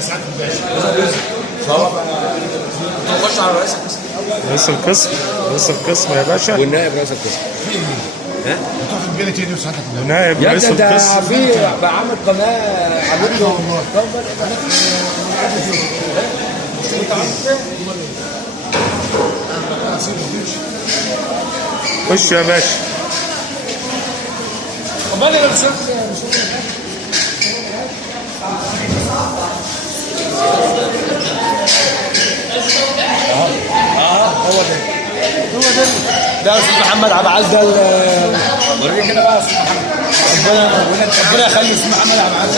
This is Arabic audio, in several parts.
ساعات الباشا نخش على رئيس القسم. رئيس القسم يا باشا، والنائب رئيس القسم. ها؟ بتاخد بالك ايه وساعتك نائب رئيس ده القسم. في بعمل قناه عملت له خش يا باشا. ده استاذ محمد عبد العال ده وريني كده بقى ربنا يخلي استاذ محمد عبد العال.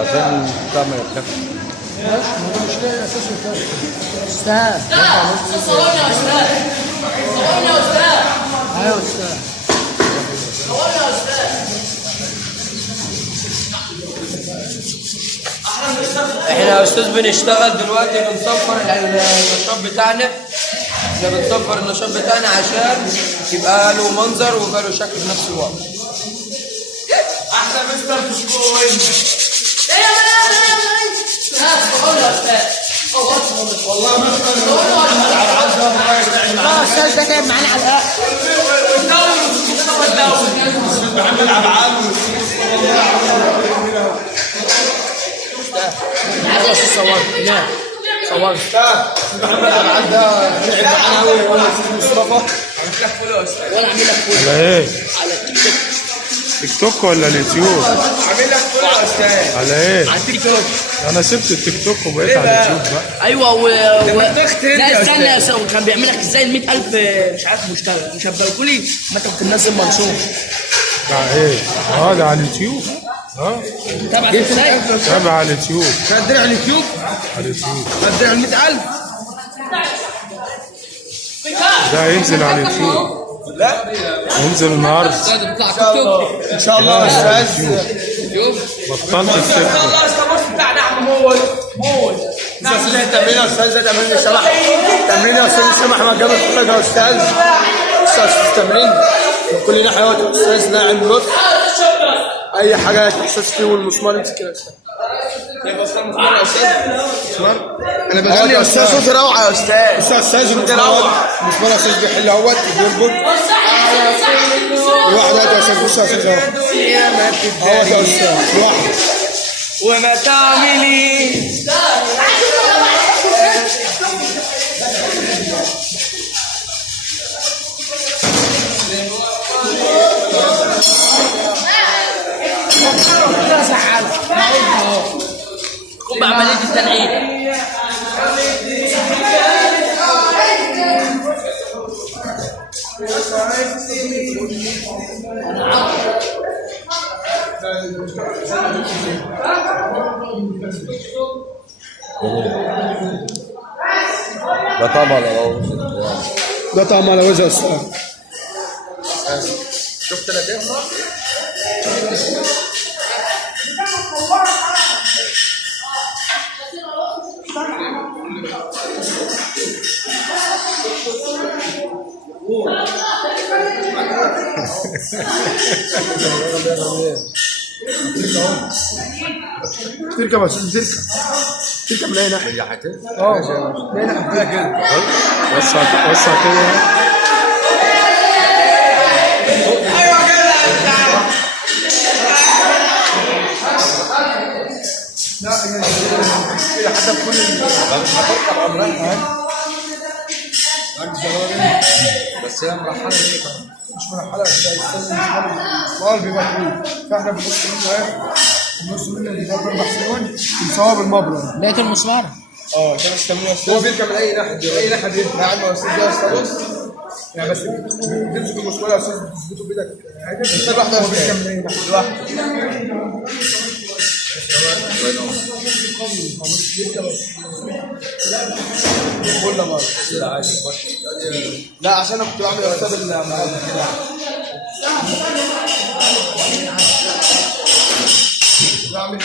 عشان تعمل الكفر. مش لاقي اساس استاذ صورنا يا استاذ، صورنا يا استاذ. ايوه استاذ. صورنا يا استاذ. احنا يا استاذ بنشتغل دلوقتي، بنصفر النشاط بتاعنا. احنا بنصفر النشاط بتاعنا عشان يبقى له منظر ويبقى له شكل في نفس الوقت. احلى مستر في السكول. ايه يا والله ما استاذ ده كان معانا على القهوه. استاذ محمد عبد العال. صورت هناك، صورت استاذ محمد عبد العال ده لعب معانا قوي وانا استاذ مصطفى. عملت لك فولو يا استاذ. وانا عامل لك فولو على ايه؟ على التيك توك. تيك توك ولا اليوتيوب؟ عامل لك فولو يا استاذ. على ايه؟ على التيك توك. انا سبت التيك توك وبقيت على اليوتيوب بقى. ايوه لا استنى يا استاذ، كان بيعمل لك ازاي ال 100,000 مش عارف مشترك، مش هتباركوا لي ما انت كنت منزل منصور بتاع ايه؟ ده على اليوتيوب. تابع ازاي؟ تابع على اليوتيوب. تقدر على اليوتيوب؟ على اليوتيوب. تقدر على 100,000. ده هينزل على اليوتيوب. لا ينزل النهارده. ان شاء الله يا استاذ. بطلت التيك توك. الله استاذ بتاعنا يا عم مول استاذ التمرين يا استاذ، ده تمرين سمح. تمرين يا استاذ سمح ما جاب الفرق يا استاذ. استاذ التمرين من كل ناحيه يا استاذ ناعم لطف. اي حاجه احساس فيه والمسمار يمسك كده يا استاذ. مسمار يا استاذ. مسمار انا بغني يا استاذ. صوتي روعه يا استاذ. استاذ المسمار يا استاذ بيحل اهوت بيربط. واحد يا استاذ. بص يا استاذ اهوت يا استاذ. واحد وما تعملي قم بعملية التنعيم. ده طعم على روز. ده طعم على وجه السؤال. شفت انا كده؟ تركب يا استاذ. تركب من اي ناحيه؟ هي حتى من اي ناحيه كده. وسع كده. لا كده حتى بكل هتركب عمرها. بس هي مرحله ليه؟ مش مرحله يا استاذ. المسمار بيبقى طويل، فاحنا بنقص منه ايه؟ بنقص منه اللي ده 4 سنين بنصوب المبلغ. لقيت المسمار؟ عشان استعملوه يا استاذ. هو بيركب من اي ناحيه، اي ناحيه بيركب. نعم يا استاذ. ده يا استاذ يعني بس تمسك المسمار يا استاذ تثبته بايدك. استاذ واحده هو بيركب من اي ناحيه لوحده. كل مره لا عشان انا كنت بعمل يا استاذ بعمل